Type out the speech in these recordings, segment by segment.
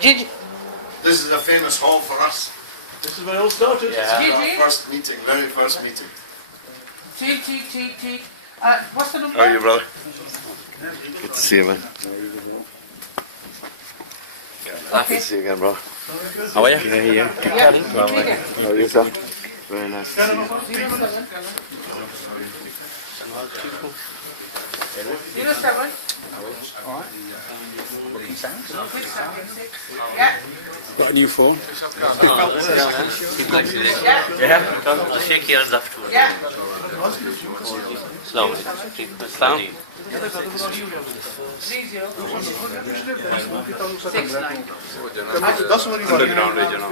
Gigi. This is a famous hall for us. This is where it all started. Yeah. This is our first meeting, very first meeting. Cheek. What's the number? How are you, brother? Good to see you, man. Okay. Good to see you again, brother. How are you? Yeah. Yeah. How are you, sir? Very nice to see you. 07. Alright. Booking sounds. Yeah. Got a new phone. Yeah. I'll shake your hands afterwards. Yeah. Slow. Slow. 30. 69. That's what he underground regional.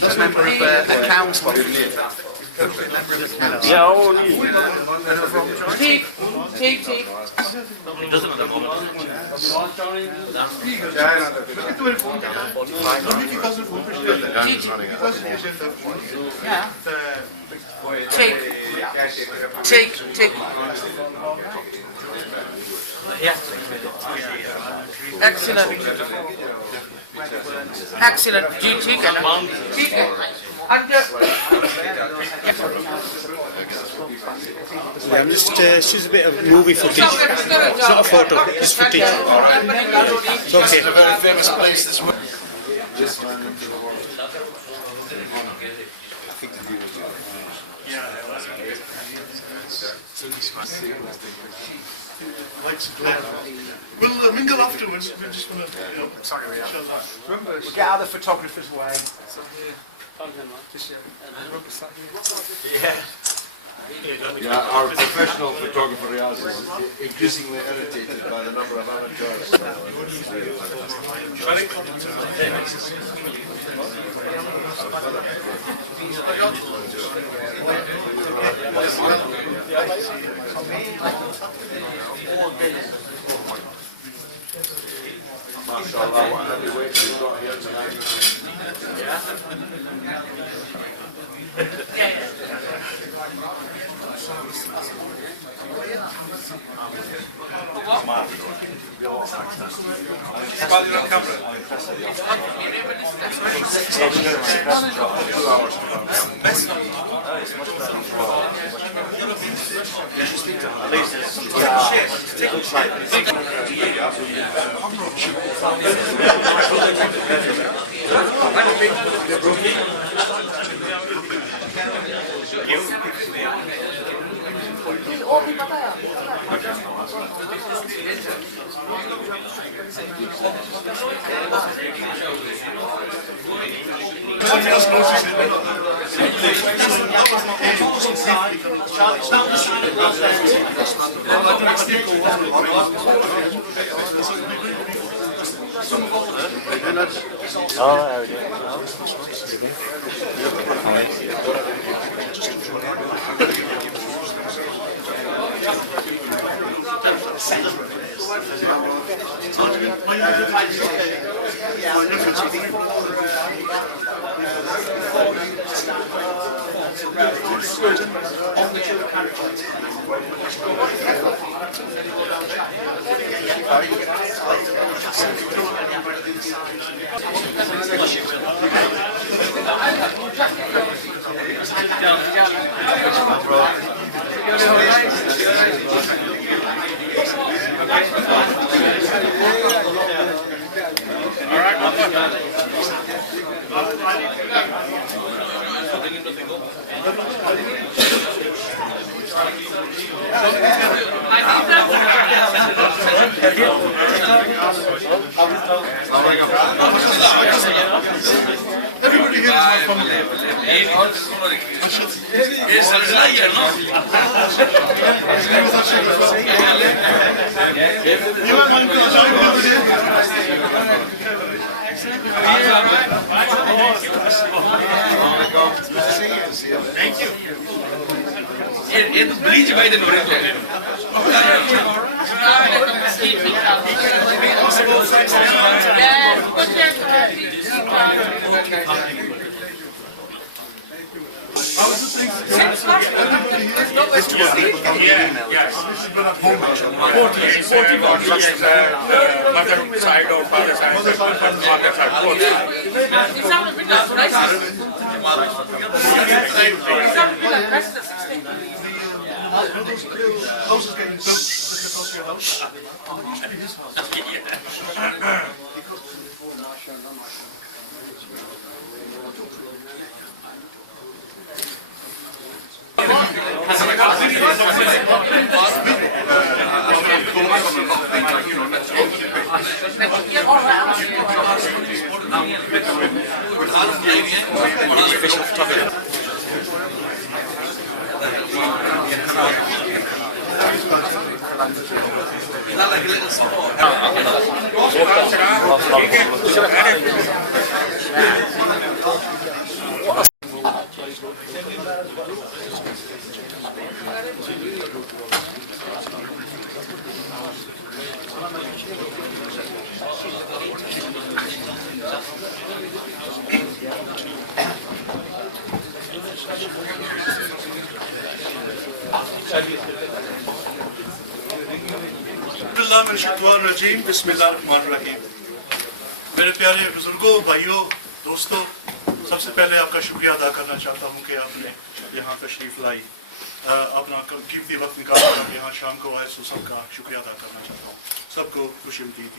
That's member of a council. Yeah, Cheek. He doesn't at the moment. Yeah. Cheek. Yeah. Excellent. Cheek. And Yeah, I'm just, it's just a bit of movie footage. It's not a photo, it's footage. It's okay. It's a very famous place, this one. We'll mingle afterwards. We're just going to. Sorry, we We'll get out the photographer's way. Yeah, our professional photographer Riaz is increasingly irritated by the number of amateurs. It's really Mashallah, what heavyweights you've got here tonight. Everybody here is my family. You are my Thank you. Bridge by the Yeah. Since last week, there's nowhere to sleep. Mother side or father side. He's having been at Christmas. He's having been at Christmas 16. House is getting built just across your house. Used to be his house. बिस्मिल्लाहिर्रहमानिर्रहीम। मेरे प्यारे बुजुर्गों, भाइयों, दोस्तों, सबसे पहले आपका शुक्रिया अदा करना चाहता हूँ कि आपने यहाँ तशरीफ लाई, अपना कीमती वक्त निकाल कर यहाँ शाम को आए, सो सबका शुक्रिया अदा करना चाहता हूँ। सबको खुशआमदीद।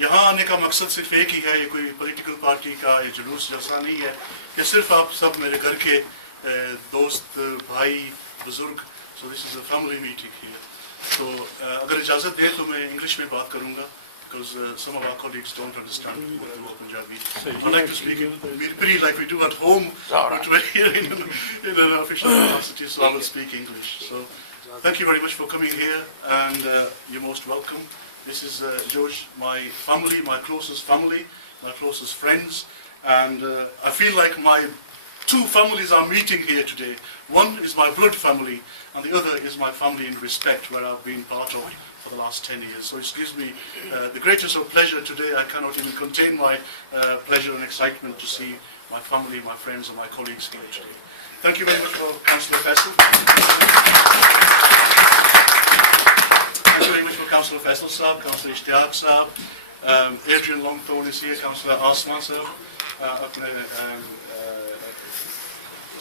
यहाँ आने का मकसद सिर्फ एक ही है, ये कोई पॉलिटिकल पार्टी का ये जुलूस जैसा नहीं है, ये सिर्फ आप सब मेरे घर के दोस्त, भाई, बुजुर्ग। So this is a family meeting here. तो अगर इजाज़त दें तो मैं इंग्लिश में बात करूँगा, because some of our colleagues don't understand Urdu or Punjabi. I like to speak in Mirpuri like we do at home, but we're here in an official capacity, so I will speak English. So thank you very much for coming here, and you're most welcome. This is George, my family, my closest family, my closest friends, and I feel like my two families are meeting here today. One is my blood family, and the other is my family in respect, where I've been part of for the last 10 years. So it gives me the greatest of pleasure today. I cannot even contain my pleasure and excitement to see my family, my friends, and my colleagues here today. Thank you very much for Councillor Faisal. Thank you very much for Councillor Faisal Saab, Councillor Ishtiaq Saab, Adrian Longthorne is here, Councillor Asma Saab,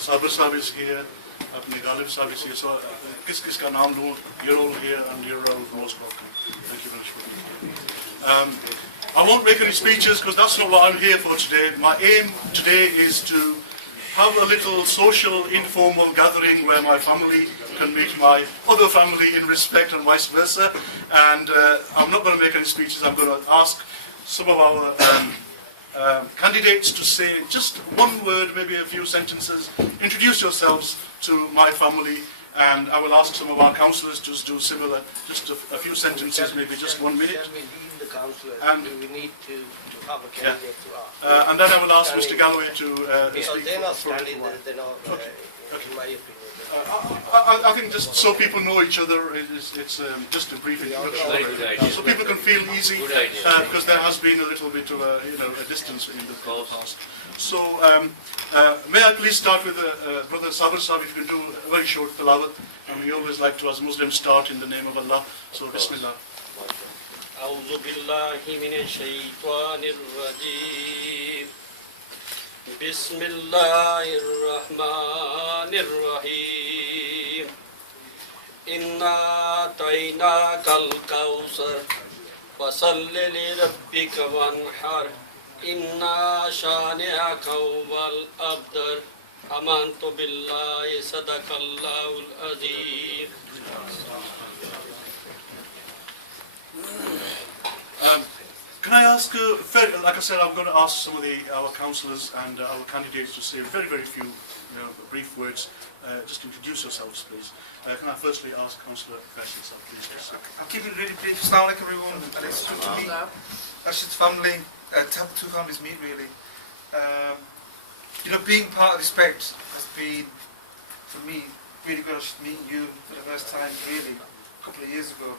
Sabir Saab is here, Galloway Saab is here. So, kis ka naam loon, you're all here and you're all most welcome. Thank you very much for being here. I won't make any speeches because that's not what I'm here for today. My aim today is to have a little social, informal gathering where my family can meet my other family in respect and vice versa. And I'm not going to make any speeches. I'm going to ask some of our candidates to say just one word, maybe a few sentences, introduce yourselves to my family, and I will ask some of our councillors to do similar, just a few sentences, maybe just 1 minute. And we need to have a candidate to ask. And then I will ask Mr. Galloway to speak. They're not standing, they're not, in my opinion. I think just so people know each other, it's just a brief introduction, so people can feel easy, because there has been a little bit of a distance in the past. So may I please start with Brother Sabir Saab, if you can do a very short tilawat, and we always like to, as Muslims, start in the name of Allah. So Bismillah. أعوذ بالله من الشيطان الرجيم بسم الله الرحمن الرحيم إنا أعطيناك الكوثر فصل لربك وانحر إنا شانئك هو الأبتر آمنت بالله صدق الله العظيم. Can I ask, like I said, I'm going to ask some of our councillors and our candidates to say very, very few brief words. Just introduce yourselves, please. Can I firstly ask Councillor Faisal, please? I'll keep it really brief. Assalamu alaikum everyone. And it's to me, Rashid's family, to have the two families meet really. Being part of Respect has been, for me, really good. Meeting you for the first time, really, a couple of years ago.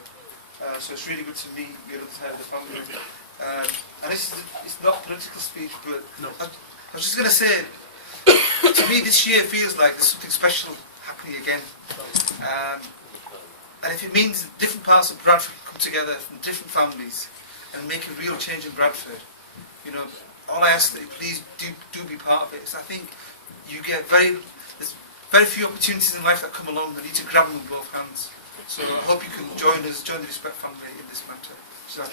So it's really good to meet the other side of the family. And it's not a political speech, but no. I was just going to say, to me this year feels like there's something special happening again. And if it means that different parts of Bradford come together from different families and make a real change in Bradford, you know, all I ask that you please do be part of it. Because I think you get there's very few opportunities in life that come along that you need to grab them with both hands. So I hope you can join us, join the Respect family in this matter. That's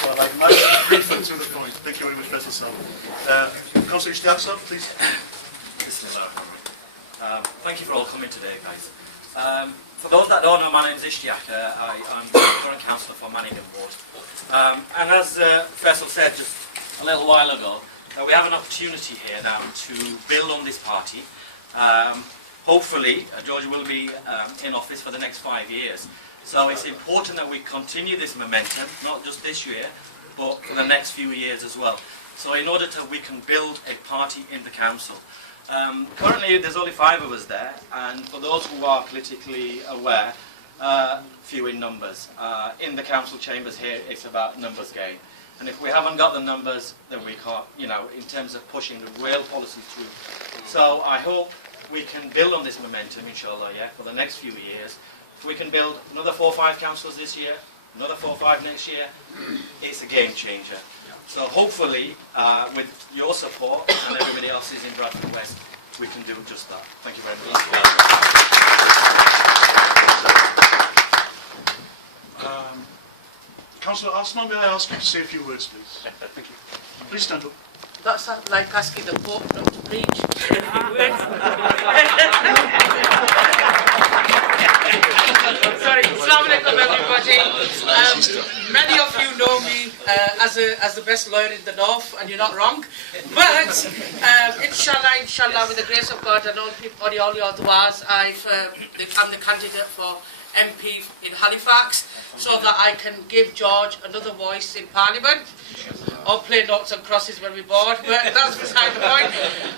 what I like. Nice, brief and to the point. Thank you very much, Professor Sam. Councillor Ishtiyaq, sir, please. Thank you for all coming today, guys. For those that don't know, my name is Ishtiyaq. I'm the current councillor for Manningham Ward. And as Faisal said just a little while ago, we have an opportunity here now to build on this party. Hopefully, George will be in office for the next 5 years. So it's important that we continue this momentum, not just this year, but for the next few years as well. So in order to, we can build a party in the council. Currently, there's only 5 of us there, and for those who are politically aware, few in numbers. In the council chambers here, it's about numbers game. And if we haven't got the numbers, then we can't, you know, in terms of pushing the real policies through. So I hope we can build on this momentum, inshallah, yeah, for the next few years. If we can build another 4 or 5 councils this year, another 4 or 5 next year, it's a game changer. So hopefully, with your support and everybody else's in Bradford West, we can do just that. Thank you very much. Councillor Asma, may I ask you to say a few words, please? Thank you. Please stand up. That sounds like asking the Pope not to preach. Sorry, Assalamu alaikum everybody. Many of you know me as the best lawyer in the north, and you're not wrong. But inshallah, with the grace of God and all your du'as, I'm the candidate for MP in Halifax, so that I can give George another voice in Parliament, or play noughts and crosses when we're bored, but that's beside the point.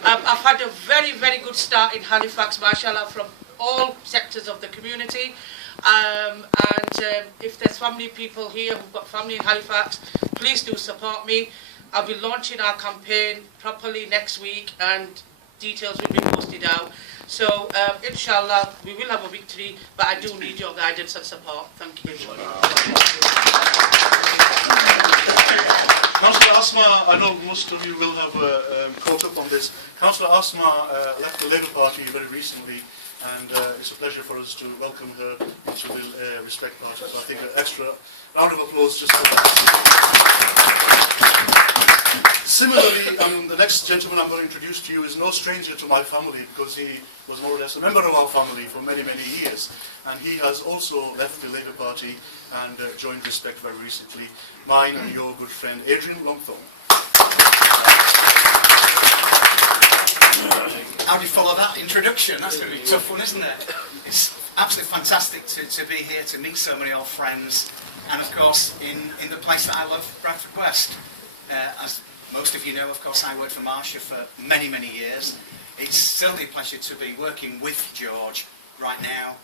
I've had a very, very good start in Halifax, mashallah, from all sectors of the community. If there's family people here who've got family in Halifax, please do support me. I'll be launching our campaign properly next week, and details will be posted out. So, inshallah, we will have a victory, but I do need your guidance and support. Thank you. Councillor Asma, I know most of you will have caught up on this. Councillor Asma left the Labour Party very recently, and it's a pleasure for us to welcome her into the Respect Party. So I think an extra round of applause just for that. Similarly, the next gentleman I'm going to introduce to you is no stranger to my family, because he was more or less a member of our family for many, many years. And he has also left the Labour Party and joined Respect very recently. Mine and your good friend, Adrian Longthorne. How do you follow that introduction? That's going to be a tough one, isn't it? It's absolutely fantastic to be here, to meet so many old friends, and of course in the place that I love, Bradford West. As most of you know, of course, I worked for Marsha for many, many years. It's certainly a pleasure to be working with George right now.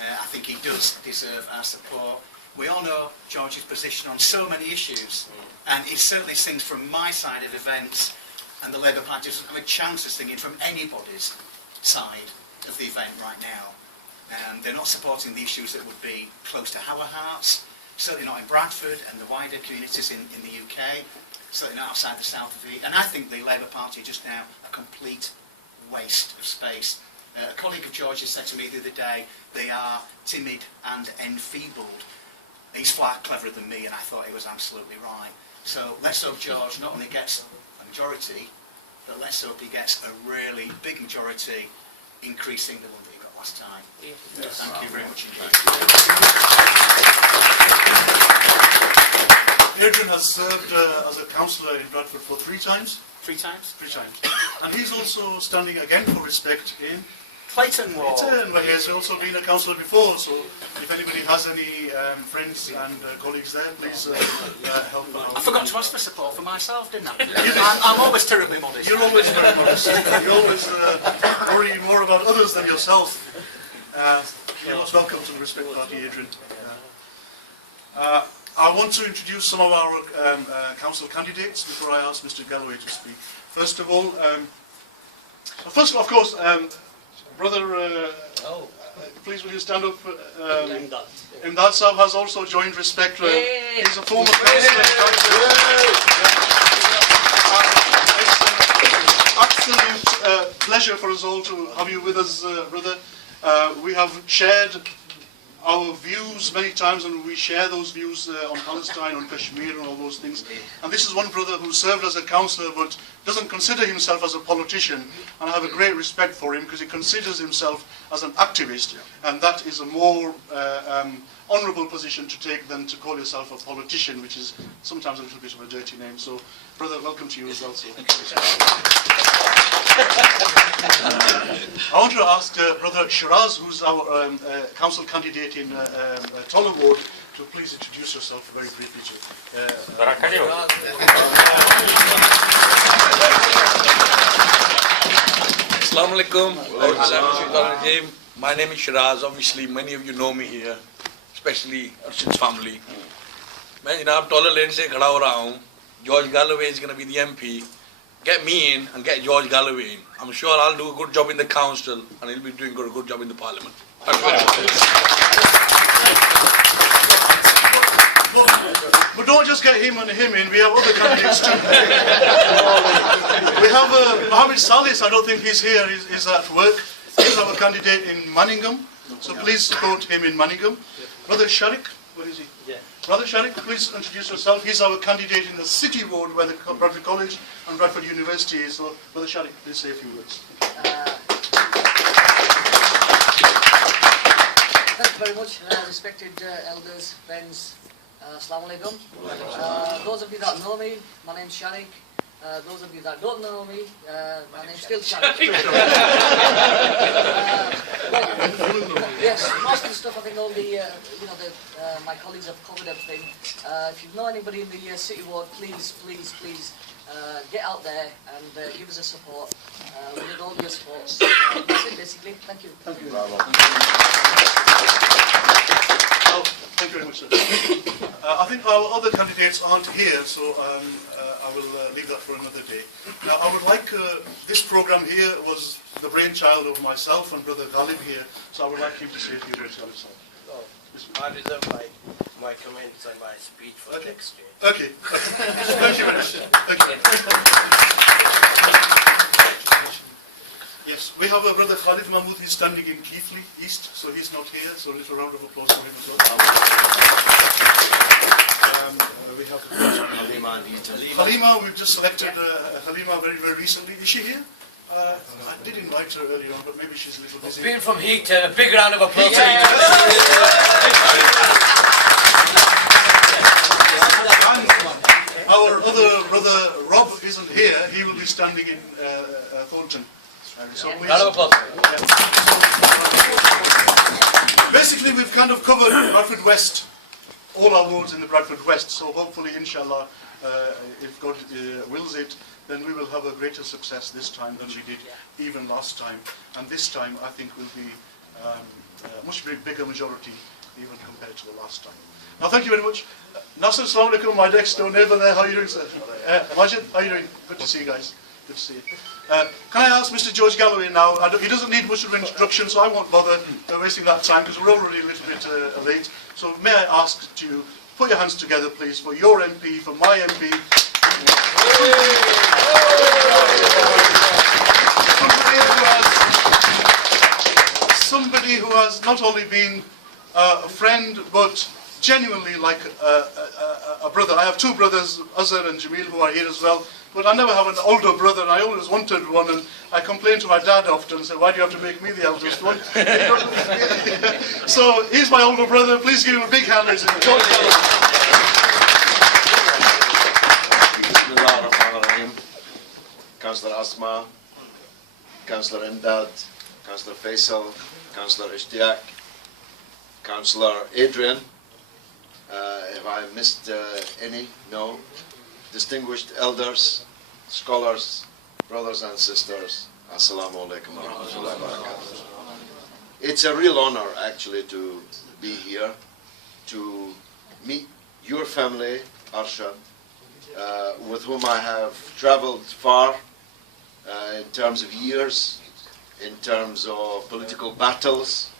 I think he does deserve our support. We all know George's position on so many issues, and it certainly seems from my side of events, and the Labour Party doesn't have a chance of singing from anybody's side of the event right now. They're not supporting the issues that would be close to our hearts, certainly not in Bradford and the wider communities in the UK, certainly not outside the south of the... And I think the Labour Party are just now a complete waste of space. A colleague of George's said to me the other day, they are timid and enfeebled. He's far cleverer than me, and I thought he was absolutely right. So let's hope George not only gets a majority, but let's hope he gets a really big majority, increasing the one that he got last time. Yes. Thank you very much indeed. Adrian has served as a councillor in Bradford for 3 times. 3 times? 3 times. And he's also standing again for Respect in Clayton Ward. Clayton, where he has also been a councillor before. So if anybody has any friends and colleagues there, please help out. I forgot to ask for support for myself, didn't I? I'm always terribly modest. You're always very modest. You always worry more about others than yourself. You're most welcome to the Respect Party, Adrian. I want to introduce some of our council candidates before I ask Mr. Galloway to speak. First of all, of course, Brother, please will you stand up? Imdad Sahab has also joined Respect. He's a former councillor. Absolute pleasure for us all to have you with us, brother. We have shared our views many times, and we share those views on Palestine, on Kashmir and all those things. And this is one brother who served as a councillor but doesn't consider himself as a politician, and I have a great respect for him because he considers himself as an activist, and that is a more honourable position to take than to call yourself a politician, which is sometimes a little bit of a dirty name. So, brother, welcome to you as well. I want to ask Brother Shiraz, who's our council candidate in Toller Ward, to please introduce yourself very briefly. Assalamu alaikum. My name is Shiraz. Obviously, many of you know me here, especially Arshid's family. मैं जनाब taller लेन से खड़ा हो रहा हूँ. George Galloway is going to be the MP. Get me in and get George Galloway in. I'm sure I'll do a good job in the council and he'll be doing a good job in the parliament. Thanks very much. But don't just get him and him in, we have other candidates too. We have Mohammed Salis, I don't think he's here, he's at work. He's our candidate in Manningham, so please support him in Manningham. Brother Sharik, where is he? Yeah. Brother Sharik, please introduce yourself. He's our candidate in the City Ward where the Bradford College and Bradford University is. So, Brother Sharik, please say a few words. Thank you very much, respected elders, friends. Assalamu alaikum. Those of you that know me, my name's Sharik. Those of you that don't know me, my name's still Sharik. Yes, most of the stuff I think all the my colleagues have covered everything. If you know anybody in the City Ward, please get out there and give us a support. We need all your support. That's it basically. Thank you. Thank you. Bravo. Thank you very much, sir. I think our other candidates aren't here, so I will leave that for another day. Now, I would like, this program here was the brainchild of myself and Brother Ghalib here, so I would like him to say a few words about himself. I reserve my comments and my speech for the next day. Okay. Thank you very much. Thank you. Yes, we have a Brother Khalid Mahmood, he's standing in Keighley East, so he's not here, so a little round of applause for him as well. We have Halima, we've just selected Halima very recently. Is she here? I did invite her earlier on, but maybe she's a little busy. Being from Heaton, a big round of applause for And our other brother Rob isn't here, he will be standing in Thornton. So round of applause. Basically, we've kind of covered Bradford West, all our wards in the Bradford West, so hopefully, inshallah, if God wills it, then we will have a greater success this time than we did even last time. And this time, I think, will be a much bigger majority even compared to the last time. Now, thank you very much. Nasser, assalamu alaikum, my next door neighbour there. How are you doing, sir? Majid, how are you doing? Good to see you guys. Good to see you. Can I ask Mr. George Galloway now? He doesn't need much of an introduction, so I won't bother wasting that time because we're already a little bit late. So may I ask to put your hands together, please, for your MP, for my MP. Somebody who has not only been a friend, but genuinely like a brother. I have two brothers, Azhar and Jamil, who are here as well. But I never have an older brother, and I always wanted one, and I complain to my dad often and say, why do you have to make me the eldest one? So he's my older brother. Please give him a big hand, ladies and gentlemen. Councillor Asma, Councillor Imdad, Councillor Faisal, Councillor Ishtiaq, Councillor Adrian. Have I missed any? No. Distinguished elders, scholars, brothers and sisters, Assalamu alaikum wa rahmatullahi wa barakatuh. It's a real honor actually to be here, to meet your family, Arshad, with whom I have traveled far in terms of years, in terms of political battles,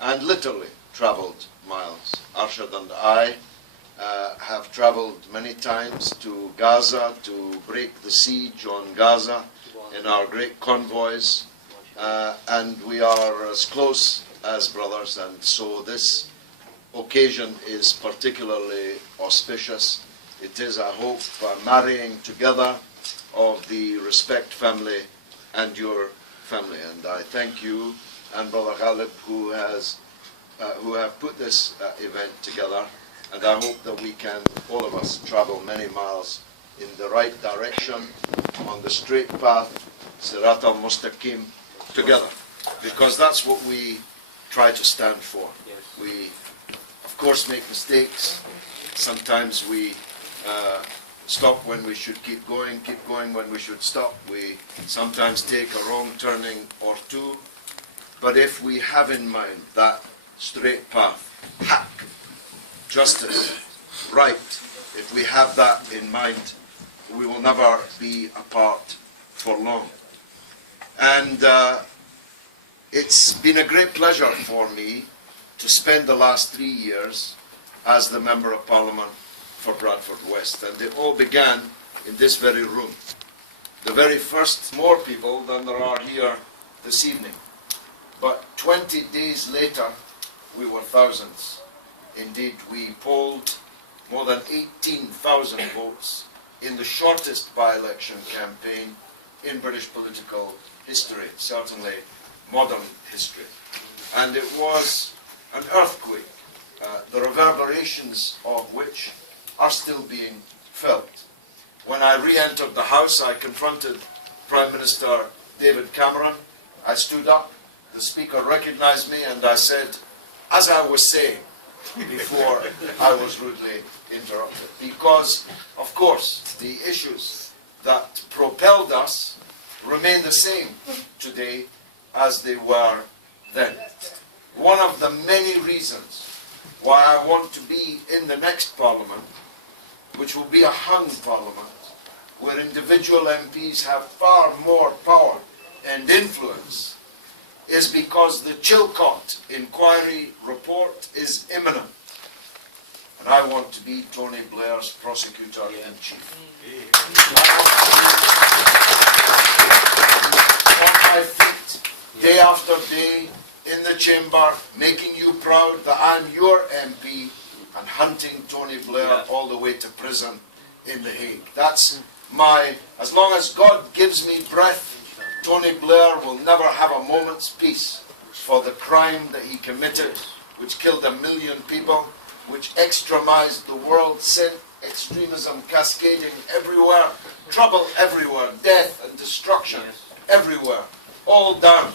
and literally traveled miles. Arshad and I have traveled many times to Gaza to break the siege on Gaza in our great convoys, and we are as close as brothers, and so this occasion is particularly auspicious. It is, I hope, a marrying together of the Respect family and your family, and I thank you and Brother Ghalib who have put this event together, and I hope that we can, all of us, travel many miles in the right direction, on the straight path, Sirat al-Mustaqim, together, because that's what we try to stand for. We, of course, make mistakes. Sometimes we stop when we should keep going when we should stop. We sometimes take a wrong turning or two. But if we have in mind that straight path, haq, justice, right, if we have that in mind, we will never be apart for long. And it's been a great pleasure for me to spend the last 3 years as the Member of Parliament for Bradford West. And it all began in this very room. The very first, more people than there are here this evening. But 20 days later, we were thousands. Indeed, we polled more than 18,000 votes in the shortest by-election campaign in British political history, certainly modern history. And it was an earthquake, the reverberations of which are still being felt. When I re-entered the House, I confronted Prime Minister David Cameron. I stood up, the Speaker recognized me, and I said, as I was saying before I was rudely interrupted, because, of course, the issues that propelled us remain the same today as they were then. One of the many reasons why I want to be in the next Parliament, which will be a hung Parliament, where individual MPs have far more power and influence, is because the Chilcot inquiry report is imminent. And I want to be Tony Blair's prosecutor-in-chief. On my feet, day after day, in the chamber, making you proud that I'm your MP and hunting Tony Blair all the way to prison in The Hague. That's my, as long as God gives me breath, Tony Blair will never have a moment's peace for the crime that he committed, which killed 1 million people, which extremised the world, sent extremism cascading everywhere, trouble everywhere, death and destruction everywhere, all down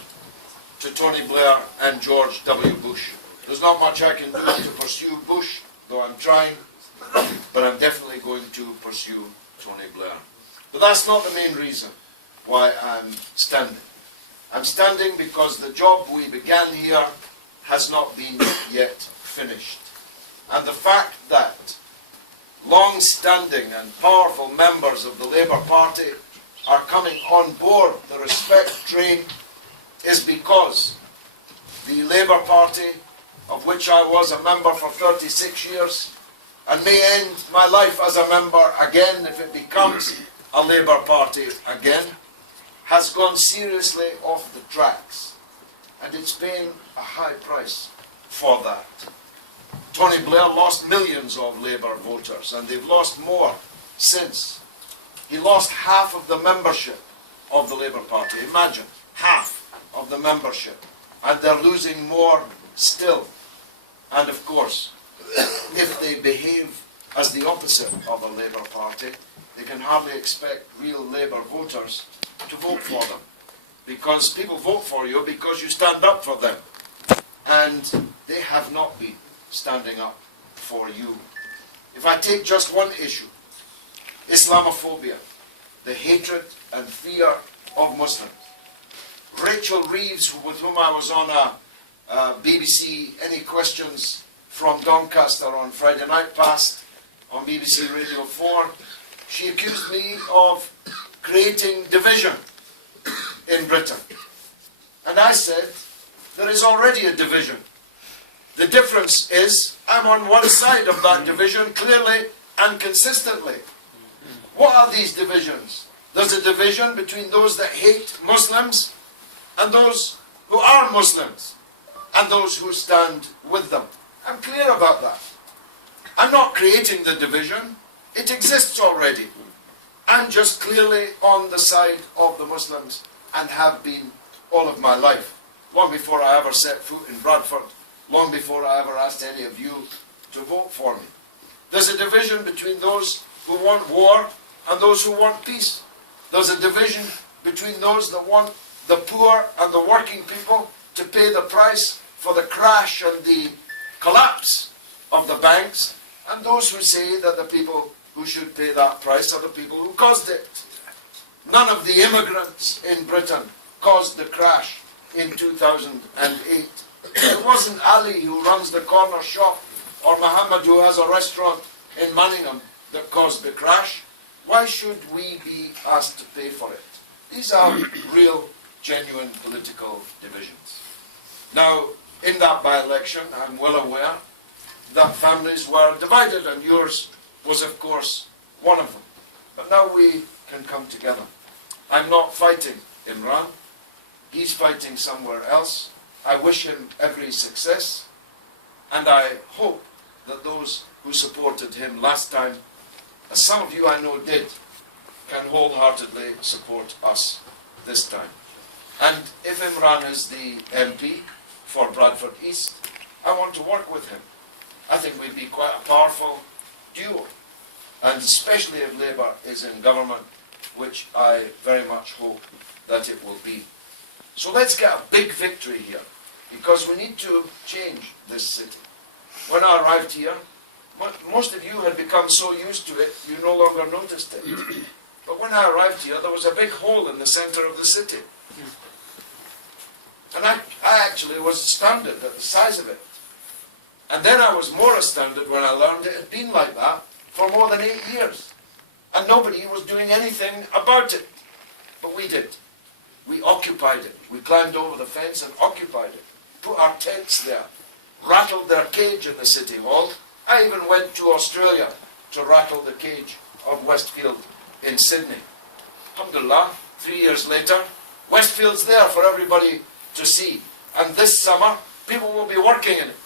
to Tony Blair and George W. Bush. There's not much I can do to pursue Bush, though I'm trying, but I'm definitely going to pursue Tony Blair. But that's not the main reason why I'm standing. I'm standing because the job we began here has not been yet finished. And the fact that long-standing and powerful members of the Labour Party are coming on board the Respect train is because the Labour Party, of which I was a member for 36 years, and may end my life as a member again if it becomes a Labour Party again, has gone seriously off the tracks, and it's paying a high price for that. Tony Blair lost millions of Labour voters, and they've lost more since. He lost half of the membership of the Labour Party. Imagine, half of the membership, and they're losing more still. And of course, if they behave as the opposite of a Labour Party, they can hardly expect real Labour voters to vote for them, because people vote for you because you stand up for them, and they have not been standing up for you. If I take just one issue, Islamophobia, the hatred and fear of Muslims. Rachel Reeves, with whom I was on a BBC Any Questions from Doncaster on Friday night past, on BBC Radio 4, she accused me of creating division in Britain. And I said, there is already a division. The difference is, I'm on one side of that division clearly and consistently. What are these divisions? There's a division between those that hate Muslims and those who are Muslims and those who stand with them. I'm clear about that. I'm not creating the division. It exists already. I'm just clearly on the side of the Muslims and have been all of my life, long before I ever set foot in Bradford, long before I ever asked any of you to vote for me. There's a division between those who want war and those who want peace. There's a division between those that want the poor and the working people to pay the price for the crash and the collapse of the banks, and those who say that the people who should pay that price are the people who caused it. None of the immigrants in Britain caused the crash in 2008. It wasn't Ali who runs the corner shop or Muhammad who has a restaurant in Manningham that caused the crash. Why should we be asked to pay for it? These are real, genuine political divisions. Now, in that by-election, I'm well aware that families were divided, and yours was, of course, one of them. But now we can come together. I'm not fighting Imran. He's fighting somewhere else. I wish him every success, and I hope that those who supported him last time, as some of you I know did, can wholeheartedly support us this time. And if Imran is the MP for Bradford East, I want to work with him. I think we'd be quite a powerful duo, and especially if Labour is in government, which I very much hope that it will be. So let's get a big victory here, because we need to change this city. When I arrived here, most of you had become so used to it, you no longer noticed it. But when I arrived here, there was a big hole in the centre of the city. And I actually was astounded at the size of it. And then I was more astounded when I learned it had been like that for more than 8 years. And nobody was doing anything about it. But we did. We occupied it. We climbed over the fence and occupied it. Put our tents there. Rattled their cage in the city hall. I even went to Australia to rattle the cage of Westfield in Sydney. Alhamdulillah, 3 years later, Westfield's there for everybody to see. And this summer, people will be working in it.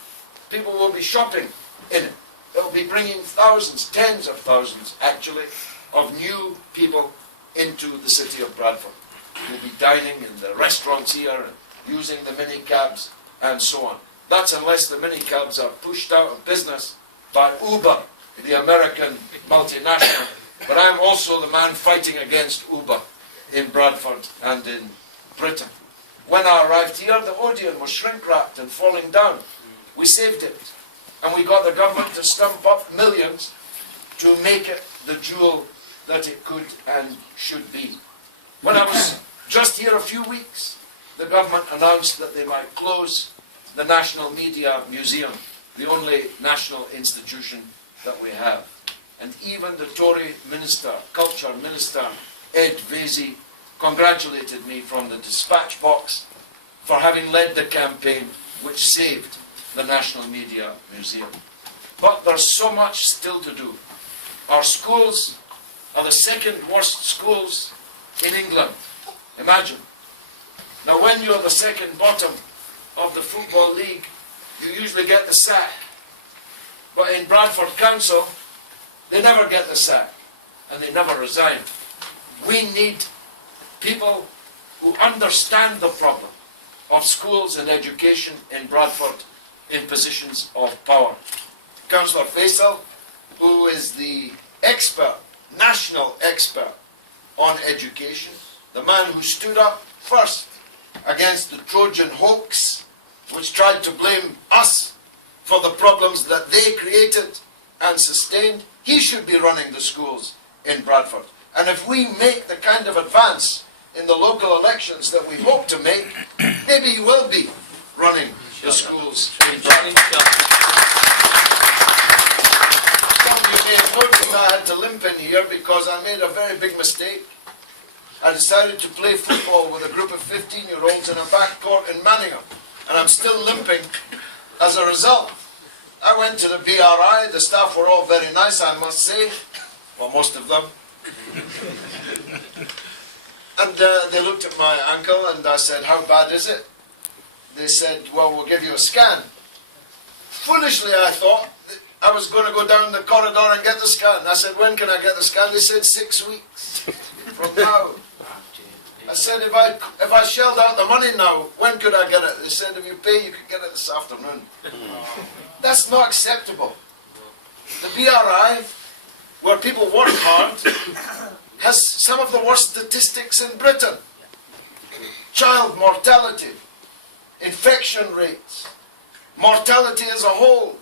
People will be shopping in it. It will be bringing thousands, tens of thousands, actually, of new people into the city of Bradford. We'll be dining in the restaurants here and using the minicabs and so on. That's unless the minicabs are pushed out of business by Uber, the American multinational. But I'm also the man fighting against Uber in Bradford and in Britain. When I arrived here, the Odeon was shrink-wrapped and falling down. We saved it. And we got the government to stump up millions to make it the jewel that it could and should be. When I was just here a few weeks, the government announced that they might close the National Media Museum, the only national institution that we have. And even the Tory Minister, Culture Minister, Ed Vasey, congratulated me from the dispatch box for having led the campaign which saved the National Media Museum. But there's so much still to do. Our schools are the second worst schools in England. Imagine. Now when you're the second bottom of the Football League, you usually get the sack. But in Bradford Council, they never get the sack, and they never resign. We need people who understand the problem of schools and education in Bradford in positions of power. Councillor Faisal, who is the expert, national expert on education, the man who stood up first against the Trojan hoax, which tried to blame us for the problems that they created and sustained, he should be running the schools in Bradford. And if we make the kind of advance in the local elections that we hope to make, maybe he will be running the schools in Bradford. Some of you may have I had to limp in here because I made a very big mistake. I decided to play football with a group of 15-year-olds in a back court in Manningham, and I'm still limping as a result. I went to the BRI, the staff were all very nice, I must say, well, most of them. And they looked at my ankle and I said, how bad is it? They said, well, we'll give you a scan. Foolishly, I thought I was going to go down the corridor and get the scan. I said, when can I get the scan? They said 6 weeks from now. I said, if I shelled out the money now, when could I get it? They said, if you pay, you could get it this afternoon. That's not acceptable. The BRI, where people work hard, has some of the worst statistics in Britain. Child mortality, infection rates, mortality as a whole.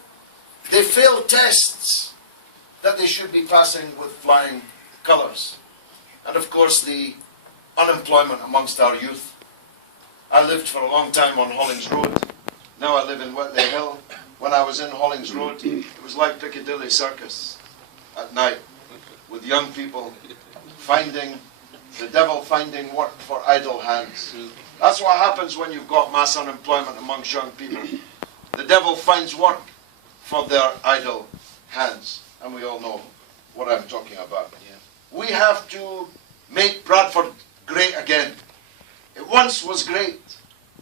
They fail tests that they should be passing with flying colours. And of course the unemployment amongst our youth. I lived for a long time on Hollings Road. Now I live in Whitley Hill. When I was in Hollings Road, it was like Piccadilly Circus at night, with young people the devil finding work for idle hands. That's what happens when you've got mass unemployment amongst young people. The devil finds work for their idle hands. And we all know what I'm talking about. We have to make Bradford great again. It once was great.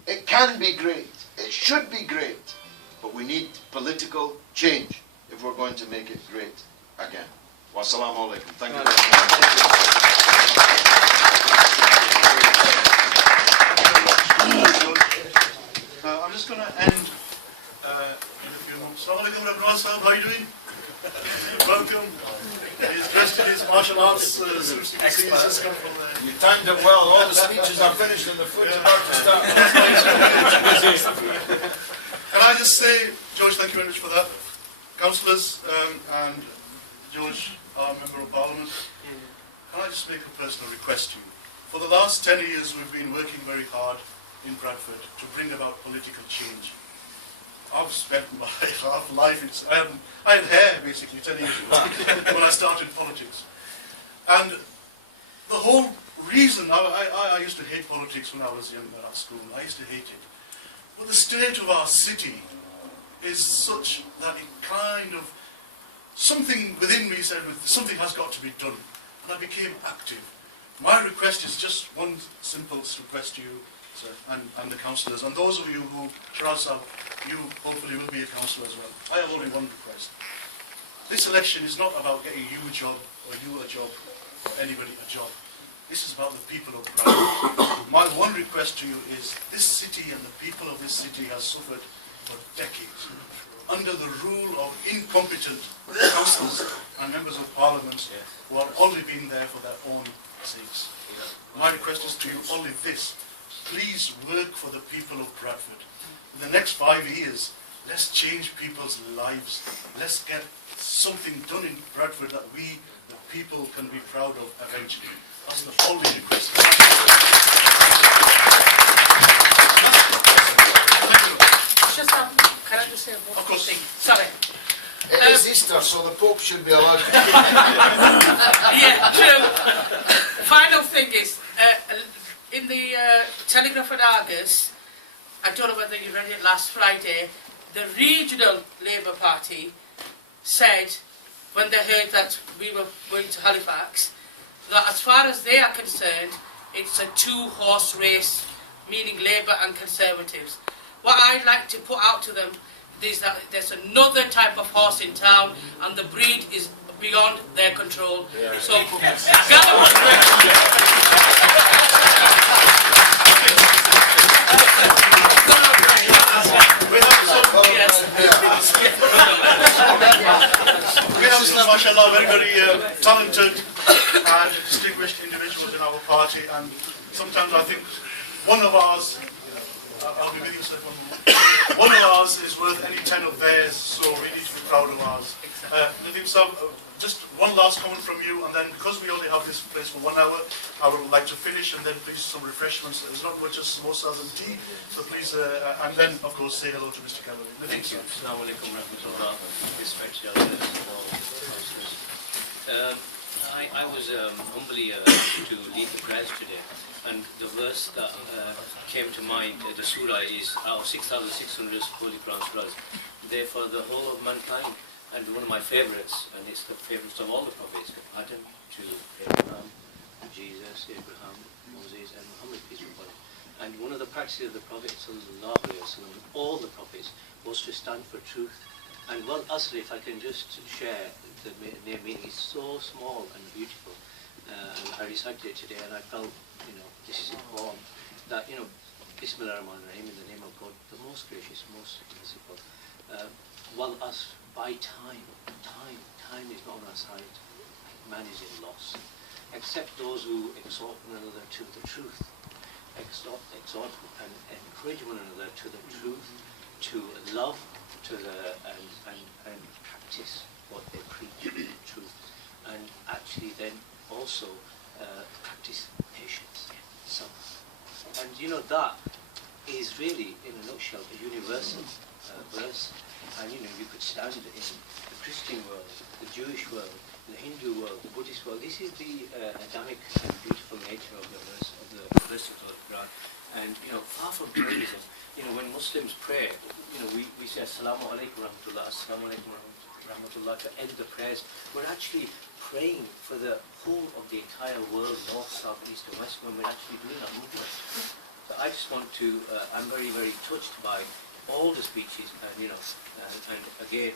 It can be great. It should be great. But we need political change if we're going to make it great again. Wassalamu alaikum. Thank you very much. I'm just going to end in a few moments. Assalamu alaikum, Rabbi Sahib. How are you doing? Welcome. He's dressed in his martial arts suits. You timed it well. All the speeches are finished and the food's about to start. Can I just say, George, thank you very much for that. Councillors and George, our Member of Parliament, can I just make a personal request to you? For the last 10 years, we've been working very hard in Bradford to bring about political change. I've spent my half life, I had hair basically 10 years ago when I started politics. And the whole reason, I used to hate politics when I was younger at school, I used to hate it. But the state of our city is such that it kind of, something within me said, something has got to be done. And I became active. My request is just one simple request to you, sir, and the councillors, and those of you who, Shiraz, you hopefully will be a councillor as well. I have only one request. This election is not about getting you a job, or you a job, or anybody a job. This is about the people of Bradford. My one request to you is, this city and the people of this city has suffered for decades under the rule of incompetent councillors and members of parliament who have only been there for their own sakes. My request is to you only this. Please work for the people of Bradford. In the next 5 years, let's change people's lives. Let's get something done in Bradford that we, the people, can be proud of eventually. That's the only request. Can I just say one Of course. thing? Sorry. It is Easter, so the Pope should be allowed to. Yeah, true. Final thing is, in the Telegraph and Argus, I don't know whether you read it last Friday, the regional Labour Party said, when they heard that we were going to Halifax, that as far as they are concerned, it's a two-horse race, meaning Labour and Conservatives. What I'd like to put out to them is that there's another type of horse in town, and the breed is beyond their control. Yeah. So, Galloway. We have some, mashallah, very, very talented and distinguished individuals in our party, and sometimes I think one of ours, I'll be with you, sir, one of ours is worth any 10 of theirs, so we need to be proud of ours. Nadeem Sahib, just one last comment from you, and then because we only have this place for 1 hour, I would like to finish, and then please some refreshments. There's not much as samosas and tea, so please, and then of course say hello to Mr. Galloway. Thank you. Assalamu alaikum warahmatullah. Respect your elders, all councillors. I was humbly asked to lead the prayers today, and the verse that came to mind, the surah is our 6,600 Holy Quran surahs, they're for the whole of mankind. And one of my favourites, and it's the favourites of all the prophets, from Adam to Abraham, Jesus, Abraham, Moses, and Muhammad, peace be upon him. And one of the practices of the Prophet, sallallahu alaihi wasallam, all the prophets, was to stand for truth. And well, Asli, if I can just share, the name meaning is so small and beautiful. And I recited it today, and I felt, this is important, that, Bismillah ar-Rahman ar-Rahim, in the name of God, the most gracious, most merciful. Well, us, by time is not on our side. Man is in loss. Except those who exhort one another to the truth. Exhort and encourage one another to the truth, to love, and practice what they preach, the truth, and actually then also practice patience. And that is really, in a nutshell, a universal verse. And you could stand in the Christian world, the Jewish world, the Hindu world, the Buddhist world. This is the Adamic and beautiful nature of the verse of the Quran. And far from pluralism, when Muslims pray, we say Assalamu alaikum rahmatullah, Assalamu alaikum rahmatullah to end the prayers. We're actually praying for the whole of the entire world, north, south, east, and west, when we're actually doing that movement. So I just want to, I'm very, very touched by all the speeches, and and again,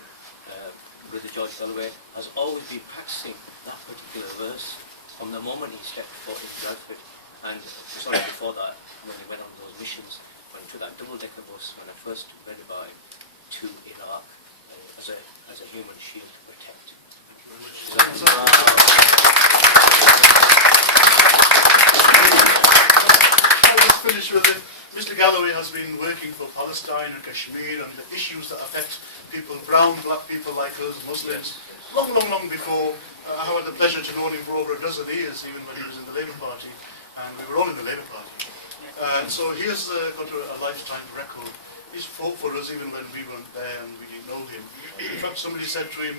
with the George Galloway, has always been practicing that particular verse from the moment he stepped foot into Bradford. And sorry, before that, when we went on those missions, when we took that double-decker bus, when I first went by to Iraq, as a human shield to protect. Thank you very much. I'll just finish with it. Mr. Galloway has been working for Palestine and Kashmir and the issues that affect people, brown, black people like us, Muslims, long before. I had the pleasure to know him for over a dozen years, even when he was in the Labour Party, and we were all in the Labour Party. So he has got a lifetime record. He's fought for us even when we weren't there and we didn't know him. In fact, somebody said to him,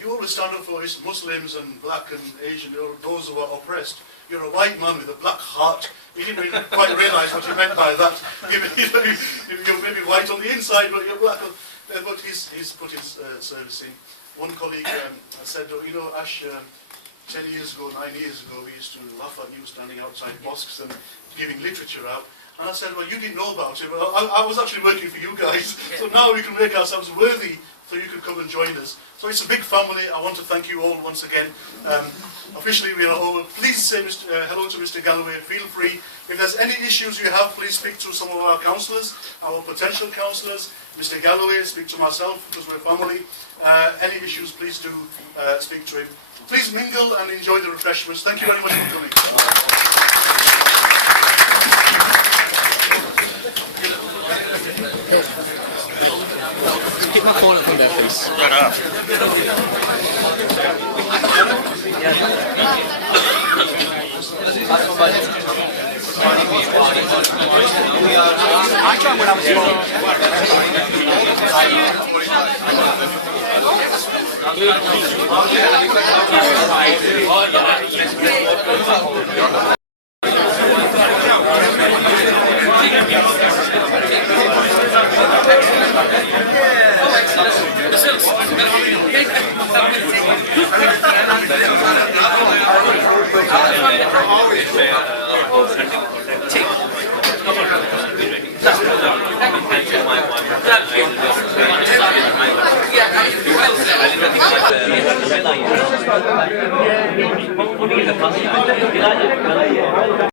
you always stand up for Muslims and black and Asian, those who are oppressed. You're a white man with a black heart. He didn't really quite realise what he meant by that. You're maybe white on the inside, but you're black. But he's put his service in. One colleague said, Ash, 10 years ago, 9 years ago, we used to laugh at you standing outside mosques and giving literature out. And I said, well, you didn't know about it. Well, I was actually working for you guys. So now we can make ourselves worthy so you could come and join us. So it's a big family. I want to thank you all once again. Officially, we are over. Please say hello to Mr. Galloway. Feel free. If there's any issues you have, please speak to some of our councillors, our potential councillors. Mr. Galloway, speak to myself, because we're family. Any issues, please do speak to him. Please mingle and enjoy the refreshments. Thank you very much for coming. Keep my phone up from there, please. Right up. I tried when I was